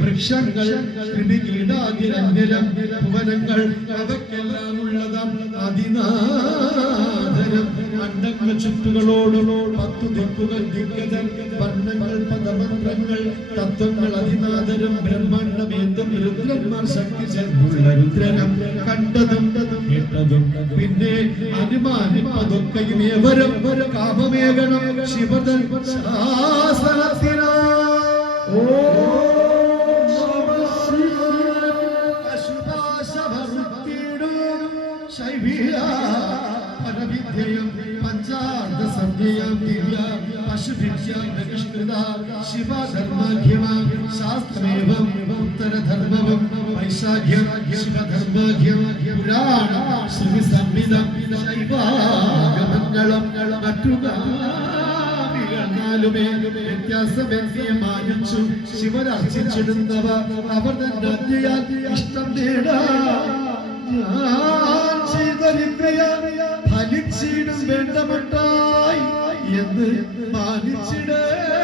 വൃക്ഷങ്ങൾ കൃമികീടാതിരഞ്ജലം ഭുവനങ്ങൾ അവയ്ക്കെല്ലാം ഉള്ളതാം അതിനാദരം. അണ്ടങ്ങൾ ചുറ്റുകളോടോട് പത്തു ദിക്കുകൾ ദിഗ്ഗജൻ വർണങ്ങൾ പദമന്ത്രങ്ങൾ തത്വങ്ങൾ അതിനാദരം. ബ്രഹ്മാണ്ടമേന്തും രുദ്രന്മാർ ശക്തി ചേർന്നുള്ള രുദ്രനം കണ്ടതും കേട്ടതും. പിന്നെ അനുമാനിപ്പതൊക്കെയും ഏവരും കാപമേകണം ശിവതൻ ശാസനത്തിനാ. പരവിദ്യയം പഞ്ചാർദ്ധ സംജ്ഞയം ദിവ്യ പശുഭിക്ഷ്യം നിഷ്കൃത ശിവധർമാഖ്യമാം ശാസ്ത്രമേവം ഉത്തരധർമ്മവും വൈശാഖ്യം ശിവധർമാഖ്യം പുരാണ ശ്രീ സംഹിതം ശൈവാഗമങ്ങളും മറ്റുകാലുമേ വ്യത്യാസമെത്തിയ മാനിച്ചു ശിവരർച്ചിച്ചിടുന്നവ അവർ അന്യയാൽ ഇഷ്ടം നേടാ. എന്ന് മാനിച്ചിടണമേ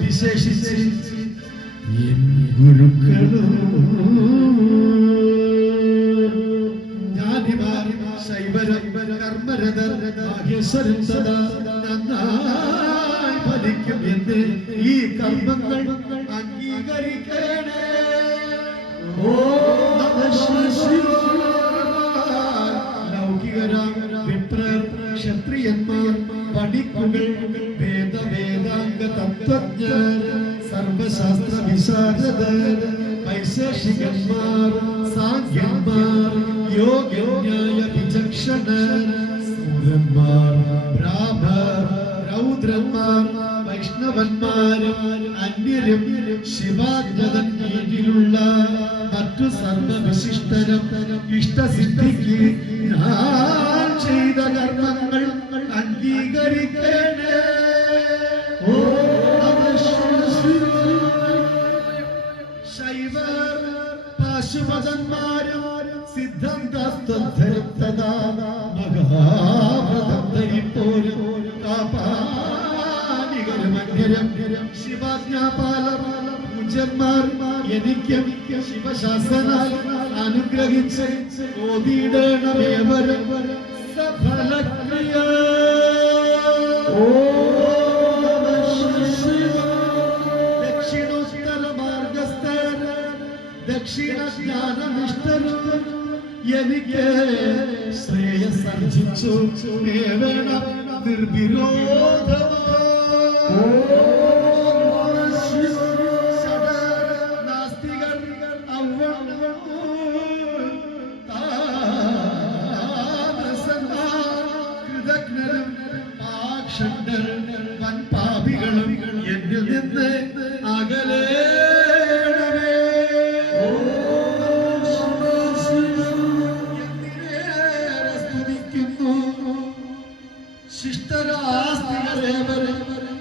വിശേഷിച്ച് എൻ ഗുരുക്കളും ജ്ഞാനിമാരും ശൈവരം കർമ്മരഥർ മാഹേശ്വരൻ സദാ നന്നായി ഫലിക്കും എന്ന് ഈ കർമ്മങ്ങൾ അംഗീകരിക്കണേ. ഓ ലൗകികരാം വിപ്രർ ക്ഷത്രിയന്മാർ പഠിക്കുകൾ വേദവേദാംഗ തത്വജ്ഞർ സർവശാസ്ത്ര വിശാരദർ വൈശേഷികന്മാർ സാഖ്യന്മാർ യോഗന്യായ വിചക്ഷണർ ബ്രാഹ്മർ രൗദ്രന്മാർ വൈഷ്ണവന്മാരും അന്യരും ശിവാജ്ഞതൻ കീഴിലുള്ള മറ്റു സർവവിശിഷ്ടരും ഇഷ്ടസിദ്ധിക്ക് ഞാൻ ചെയ്ത കർമ്മങ്ങൾ അംഗീകരിക്കണേ. ഓ ശൈവർ പാശുപതന്മാരും മഹാവ്രതം ധരിപ്പോരും കാപാലികരും അന്യരും ശിവാജ്ഞാപാലർ പൂജന്മാർ എനിക്കും ശിവശാസനാൽ അനുഗ്രഹിച്ച് ഓതിയിടണമേവരും സഫലക്രിയ. ദക്ഷിണോത്തര മാർഗസ്ഥർ ദക്ഷിണ ജ്ഞാനനിഷ്ഠരും എനിക്ക് ശ്രേയസർജിച്ചു വേണം വൻപാപികളും എന്നിൽ നിന്ന് സ്തുതിക്കുന്നു ശിഷ്ടരാസ്തികളേവരെ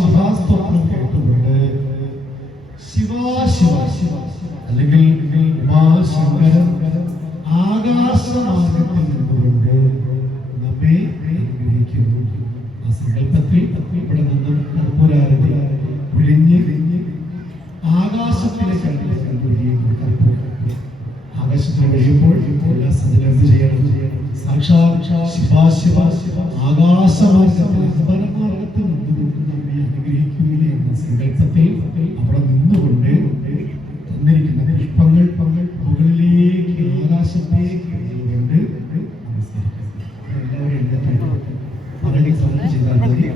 മഹാസ്തോത്രം കേട്ടുകൊണ്ട് ശിവ ശിവ ശിവ അല്ലെങ്കിൽ ഉമാശങ്കരൻ ആകാശമാർഗത്തിൽ നിന്നുകൊണ്ട് നമ്മെ അനുഗ്രഹിക്കുന്നു. ആ സങ്കല്പത്തിൽ ഇവിടെ നിന്നും കർപ്പൂരാരതി വിഴിഞ്ഞ് ആകാശത്തിലെ കണ്ടിരിക്കുന്നു കർപ്പൂരം ആകാശത്തിൽ കഴിയുമ്പോൾ എല്ലാ സജലം ചെയ്യണം. സാക്ഷാ ശിവ ശിവ ശിവ ആകാശമാർഗത്തിൽ പരമാർഗത്തിൽ നിന്നുകൊണ്ട് അനുഗ്രഹിക്കൂലേ എന്ന സങ്കല്പത്തിൽ അവിടെ നിന്നുകൊണ്ട് തന്നിരിക്കുന്ന പുഷ്പങ്ങൾ പങ്ങൾ മുകളിലേക്ക് ആകാശത്തേക്ക് എഴുതുകൊണ്ട് എല്ലാവരും എഴുതപ്പെട്ടു അവരുടെ സൗണ്ട് ചെയ്താൽ മതി